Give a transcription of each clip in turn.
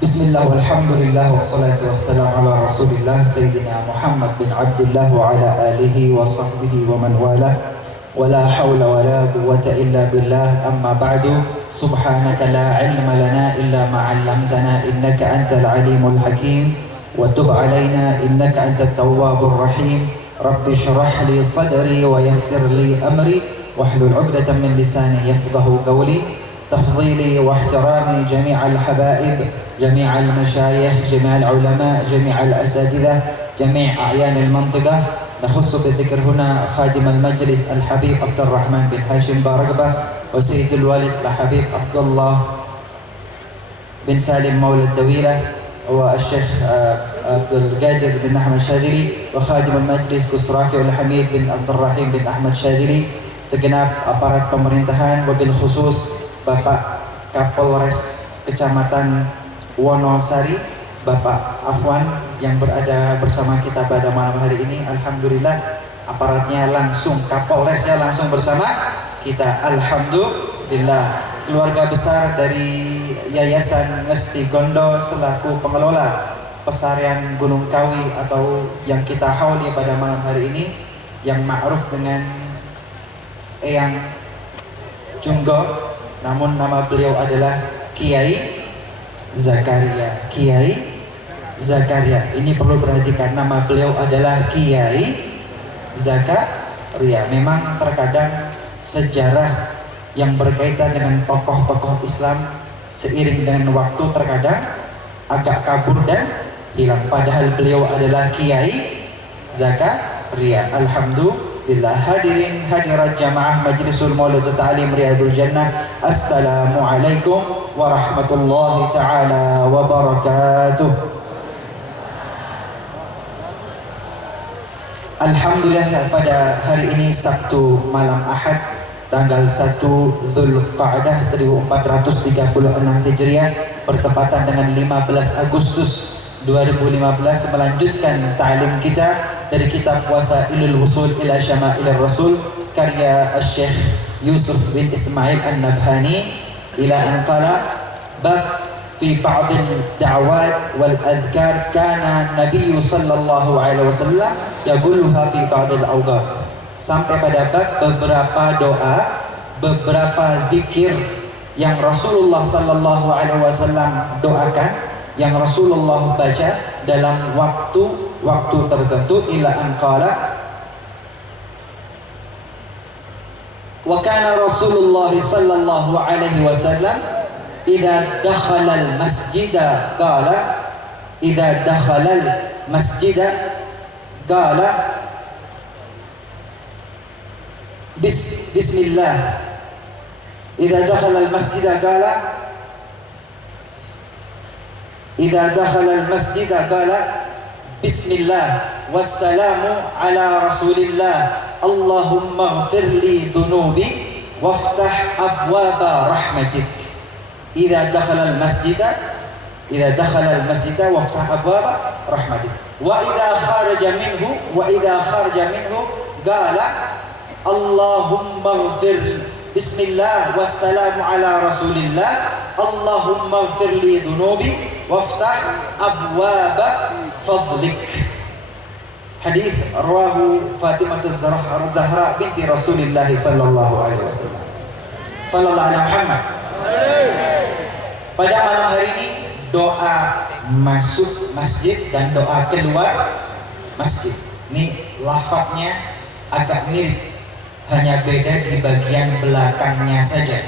Bismillah walhamdulillah wassalatu wassalamu ala rasulillah Sayyidina Muhammad bin Abdullah wa ala alihi wa sahbihi wa man walah wa la hawla wa la quwwata illa billah amma ba'du subhanaka la ilma lana illa ma 'allamtana innaka antal alimul hakim wa tub alaina innaka antat tawwabur rahim rabbi shrah li sadri wa yassir li amri wahlul 'uqdatam min lisani yafqahu qawli تفضيلي واحترامي جميع الحبائب جميع المشايخ جميع العلماء جميع الأساتذة جميع أعيان المنطقة نخص بالذكر هنا خادم المجلس الحبيب عبد الرحمن بن هاشم بارقبة وسيد الوالد الحبيب عبد الله بن سالم مولى الدويلة والشيخ عبد القادر بن أحمد الشاذلي وخادم المجلس Gus Rafi الحميد بن عبد الرحيم بن أحمد الشاذلي segenap aparat pemerintahan wabil khusus Bapak Kapolres Kecamatan Wonosari, Bapak Afwan yang berada bersama kita pada malam hari ini. Alhamdulillah aparatnya langsung, Kapolresnya langsung bersama kita. Alhamdulillah. Keluarga besar dari Yayasan Ngesti Gondo selaku pengelola Pesarian Gunung Kawi atau yang kita hauli pada malam hari ini, yang ma'ruf dengan Eyang Junggo, namun nama beliau adalah Kiai Zakaria. Kiai Zakaria ini perlu perhatikan, nama beliau adalah Kiai Zakaria. Memang terkadang sejarah yang berkaitan dengan tokoh-tokoh Islam seiring dengan waktu terkadang agak kabur dan hilang, padahal beliau adalah Kiai Zakaria. Alhamdulillah. Hadirin hadirat jamaah Majlisul Maulid Ta'lim Riyadul Jannah, Assalamualaikum warahmatullahi ta'ala wabarakatuh. Alhamdulillah pada hari ini Sabtu malam Ahad tanggal 1 Dzulqa'dah 1436 Hijriah bertepatan dengan 15 Agustus 2015 melanjutkan ta'lim kita dari kitab Wasailul Wusul ila Syama'il Rasul karya Syekh Yusuf bin Ismail An-Nabhani ila an qala bab fi ba'd ad-da'awat wal adhkar kana Nabi sallallahu alaihi wasallam yaquluha fi ba'd al-awqat, sampai pada bab beberapa doa, beberapa zikir yang Rasulullah sallallahu alaihi wasallam doakan, yang Rasulullah baca dalam waktu tertentu. Ila an qala wa kana Rasulullah sallallahu alaihi wasallam idza dakhala al-masjida qala idza dakhala al-masjida qala bismillah idza dakhala al-masjida qala idza dakhala al-masjida qala Bismillah wassalamu ala rasulillah Allahumma ighfir li dhunubi waftah abwaba rahmatik. Idza dakhala al-masjida waftah abwaba rahmatik. Wa idza kharaja minhu qala Allahumma ighfir Bismillah wassalamu ala rasulillah Allahumma ighfir li dhunubi waftah abwaba fadlik. Hadis rawahu Fatimah Az-Zahra binti Rasulillah sallallahu alaihi wasallam. Sallallahu alaihi Muhammad. Pada malam hari ini doa masuk masjid dan doa keluar masjid. Ini lafadznya agak mirip, hanya beda di bagian belakangnya saja.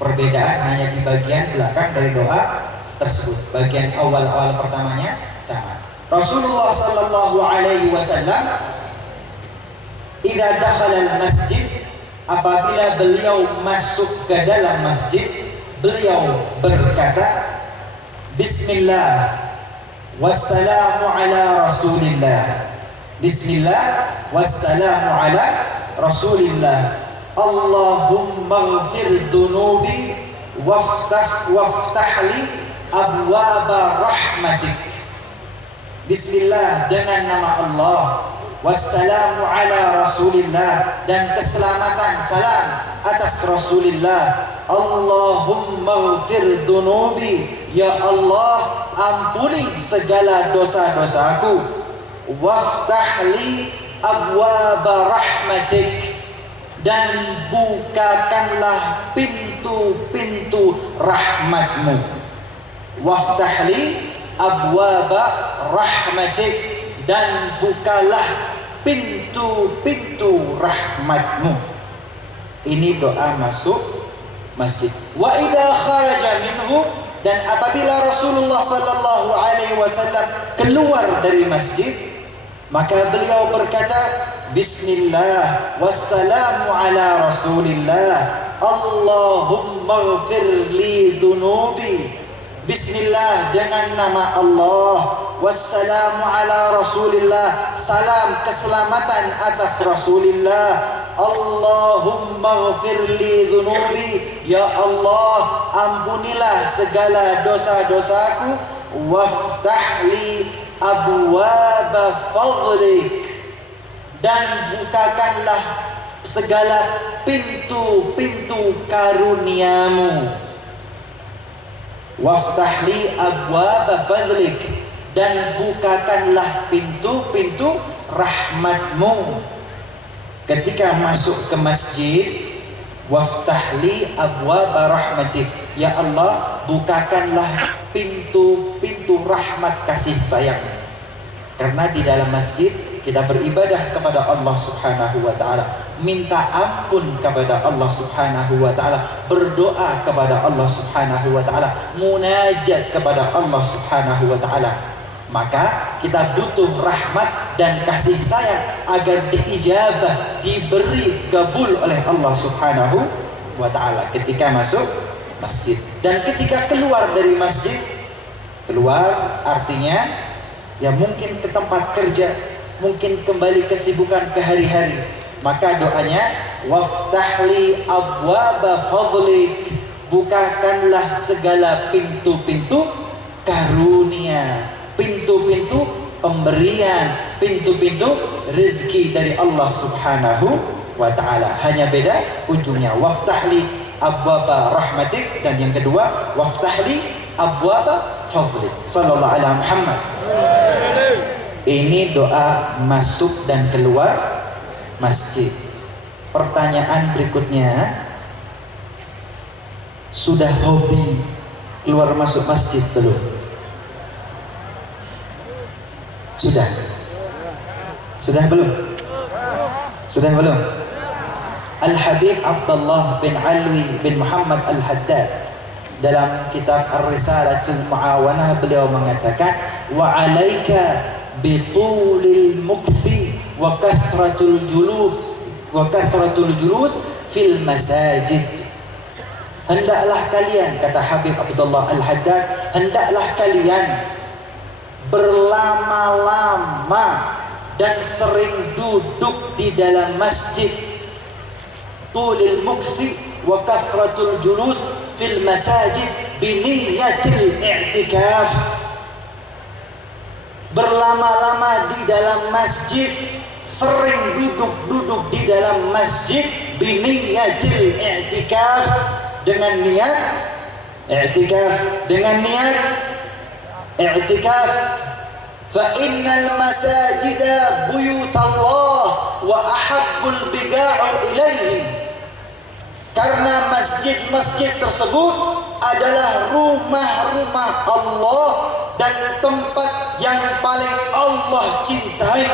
Perbedaan hanya di bagian belakang dari doa tersebut. Bagian awal-awal pertamanya sama. Rasulullah sallallahu alaihi wasallam idza dakhala al-masjid, apabila beliau masuk ke dalam masjid, beliau berkata Bismillah wassalamu ala rasulillah. Bismillah wassalamu ala rasulillah Allahumma ighfir dhunubi waftah li abwaba rahmatik. Bismillah, dengan nama Allah, wassalamu ala rasulillah, dan keselamatan salam atas Rasulillah. Allahumma ighfir dhunubi, ya Allah ampuni segala dosa-dosaku. Waftah li abwaba rahmatik, dan bukakanlah pintu-pintu rahmatmu. Waftah li abwaba rahmatik, dan bukalah pintu-pintu rahmatmu. Ini doa masuk masjid. Wa idza kharaja minhu, dan apabila Rasulullah sallallahu alaihi wasallam keluar dari masjid, maka beliau berkata, Bismillah wassalamu ala Rasulillah, Allahumma ighfir li dhunubi. Bismillah, dengan nama Allah. Wassalamu ala Rasulillah, salam keselamatan atas Rasulillah. Allahumma ighfir li dhunubi, ya Allah, ampunilah segala dosa-dosaku. Waftah li abwaba fadlik, dan bukakanlah segala pintu-pintu karuniamu. Waftah li abwaba fadlik, dan bukakanlah pintu-pintu rahmatmu. Ketika masuk ke masjid, waftah li abwaba rahmatik, ya Allah, bukakanlah pintu-pintu rahmat kasih sayang. Karena di dalam masjid kita beribadah kepada Allah Subhanahu wa taala, minta ampun kepada Allah Subhanahu wa taala, berdoa kepada Allah Subhanahu wa taala, munajat kepada Allah Subhanahu wa taala. Maka kita butuh rahmat dan kasih sayang agar diijabah, diberi kabul oleh Allah Subhanahu wa taala ketika masuk masjid. Dan ketika keluar dari masjid, keluar artinya ya mungkin ke tempat kerja, mungkin kembali kesibukan hari-hari, maka doanya waftahli abwaba fadlik, bukakanlah segala pintu-pintu karunia, pintu-pintu pemberian, pintu-pintu rezeki dari Allah Subhanahu wa taala. Hanya beda ujungnya, waftahli abwaba rahmatik, dan yang kedua waftahli abwaba fadlik. Sallallahu alaihi Muhammad. Ini doa masuk dan keluar masjid. Pertanyaan berikutnya, sudah hobi keluar masuk masjid belum? Sudah? Sudah belum? Sudah belum? Al-Habib Abdullah bin Alwi bin Muhammad Al-Haddad dalam kitab Ar-Risalatul Mu'awanah beliau mengatakan, wa 'alaika bitulil mukthi wa kathratul julus fil masajid. Hendaklah kalian, kata Habib Abdullah Al-Haddad, hendaklah kalian berlama-lama dan sering duduk di dalam masjid. Tulil mukthi wa kathratul julus fil masajid biniyatil i'tikaf. Berlama-lama di dalam masjid, sering duduk-duduk di dalam masjid biniyatil i'tikaf, dengan niat i'tikaf, dengan niat i'tikaf. Fa innal masajida buyutallah wa ahabbul biga'u ilaihi, karena masjid-masjid tersebut adalah rumah-rumah Allah dan tempat yang paling Allah cintai.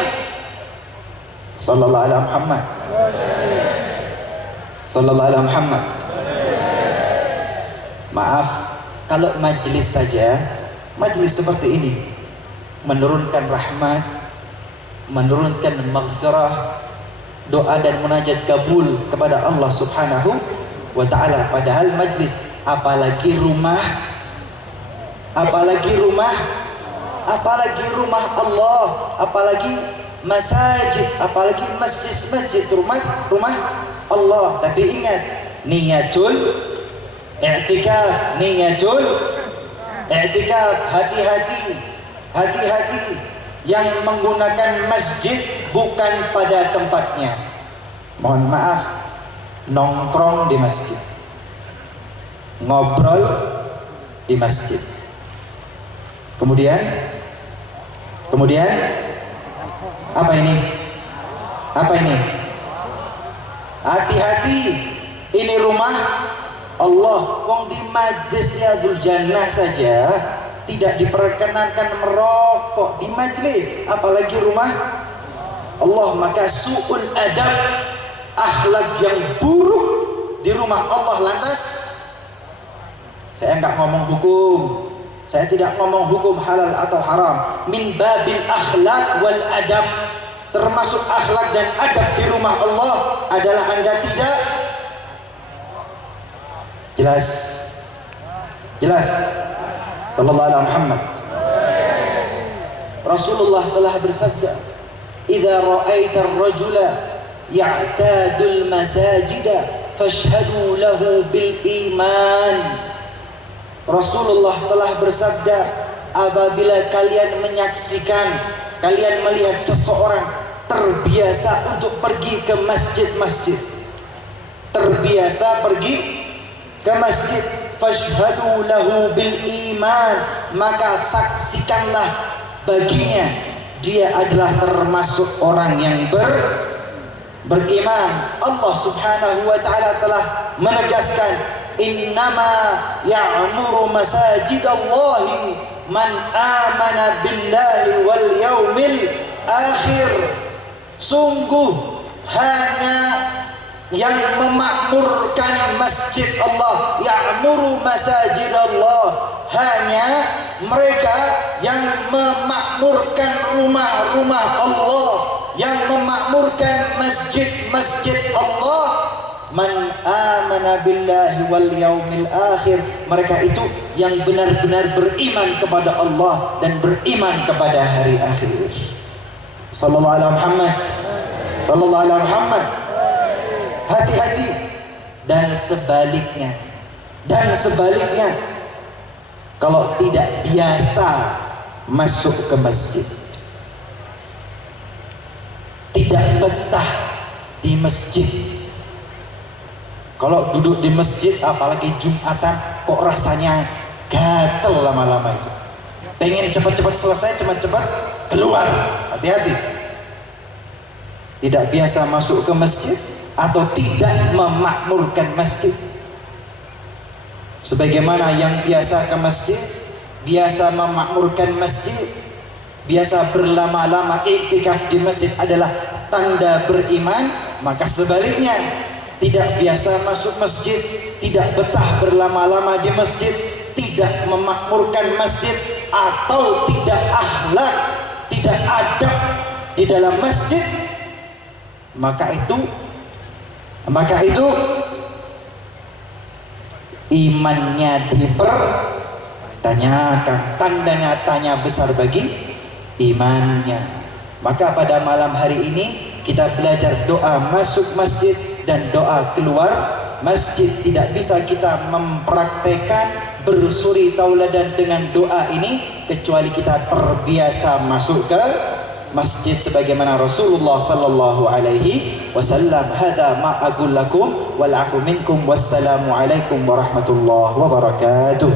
Sallallahu alaihi Muhammad. Sallallahu alaihi Muhammad. Maaf, kalau majlis saja, majlis seperti ini menurunkan rahmat, menurunkan maghfirah, doa dan munajat kabul kepada Allah Subhanahu wa taala. Padahal majlis, apalagi rumah, apalagi rumah Allah, apalagi masajid, apalagi masjid-masjid, rumah Allah. Tapi ingat, niyatul i'tikaf, niyatul i'tikaf, hati-hati yang menggunakan masjid bukan pada tempatnya. Mohon maaf, nongkrong di masjid, ngobrol di masjid. Kemudian apa ini? Apa ini? Hati-hati, ini rumah Allah. Wong di majlisnya Dzul Jannah saja tidak diperkenankan merokok di majlis, apalagi rumah Allah. Maka su'ul adab, akhlak yang buruk di rumah Allah. Lantas saya enggak ngomong hukum, saya tidak ngomong hukum halal atau haram, min babil akhlak wal adab, termasuk akhlak dan adab di rumah Allah adalah Anda tidak jelas sallallahu alaihi Muhammad. Rasulullah telah bersabda, idza ra'aita ar-rajula ya'tadul masajida fashhadu lahu bil iman. Rasulullah telah bersabda, apabila kalian menyaksikan, kalian melihat seseorang terbiasa untuk pergi ke masjid-masjid, terbiasa pergi ke masjid, fashhadu lahu bil iman, maka saksikanlah baginya dia adalah termasuk orang yang beriman. Allah Subhanahu wa taala telah menegaskan, innama ya'muru masajidallahi man amana billahi wal yaumil akhir. Sungguh hanya yang memakmurkan masjid Allah, ya'muru masajidallah, hanya mereka yang memakmurkan rumah-rumah Allah, yang memakmurkan masjid-masjid Allah, man amana billahi wal yaumil akhir, mereka itu yang benar-benar beriman kepada Allah dan beriman kepada hari akhir. Sallallahu alaihi Muhammad, sallallahu alaihi Muhammad. Hati-hati. Dan sebaliknya, kalau tidak biasa masuk ke masjid, tidak betah di masjid. Kalau duduk di masjid, apalagi Jumatan, kok rasanya gatel lama-lama itu. Pengen cepat-cepat selesai, cepat-cepat keluar. Hati-hati. Tidak biasa masuk ke masjid atau tidak memakmurkan masjid. Sebagaimana yang biasa ke masjid, biasa memakmurkan masjid, biasa berlama-lama iktikaf di masjid adalah tanda beriman, maka sebaliknya, tidak biasa masuk masjid, tidak betah berlama-lama di masjid, tidak memakmurkan masjid, atau tidak akhlak, tidak adab di dalam masjid, maka itu imannya dipertanyakan, tandanya tanya besar bagi imannya. Maka pada malam hari ini kita belajar doa masuk masjid dan doa keluar masjid. Tidak bisa kita mempraktekkan bersuri tauladan dengan doa ini kecuali kita terbiasa masuk ke masjid sebagaimana Rasulullah sallallahu alaihi wasallam. Hadza ma aqul lakum wal afu minkum, wassalamu alaikum warahmatullahi wabarakatuh.